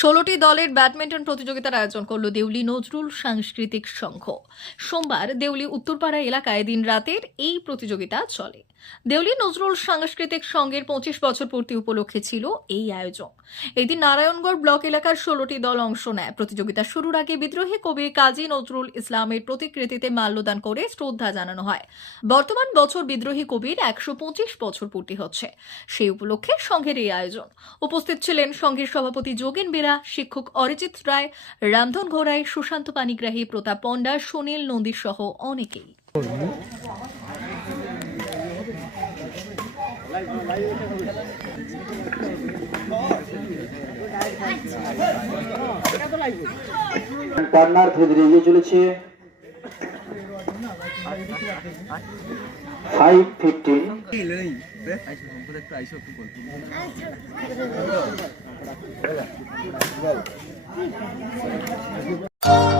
ষোলোটি দলের ব্যাডমিন্টন প্রতিযোগিতার আয়োজন করল দেউলি নজরুল সাংস্কৃতিক সংঘ। সোমবার দেউলি উত্তরপাড়া এলাকায় দিন রাতের এই প্রতিযোগিতা চলে। দেউলি নজরুল সাংস্কৃতিক সংঘের পঁচিশ বছর পূর্তি উপলক্ষে ছিল এই আয়োজন। এদিন নারায়ণগড় ব্লক এলাকার ষোলোটি দল অংশ নেয়। প্রতিযোগিতা শুরুর আগে বিদ্রোহী কবি কাজী নজরুল ইসলামের প্রতিকৃতিতে মাল্যদান করে শ্রদ্ধা জানানো হয়। বর্তমান বছর বিদ্রোহী কবির একশো পঁচিশ বছর পূর্তি হচ্ছে। সেই উপলক্ষে সংঘের এই আয়োজন। উপস্থিত ছিলেন সংঘের সভাপতি যোগেন বেরা, শিক্ষক অরিজিৎ রায়, রামধন ঘোড়াই সুশান্ত পানিগ্রাহী, প্রতাপ পণ্ডা, সুনীল নন্দী সহ অনেকেই। পার্টনার ধীরে ধীরে এগিয়ে চলেছে। ফাইভ ফিফটিন উন্নত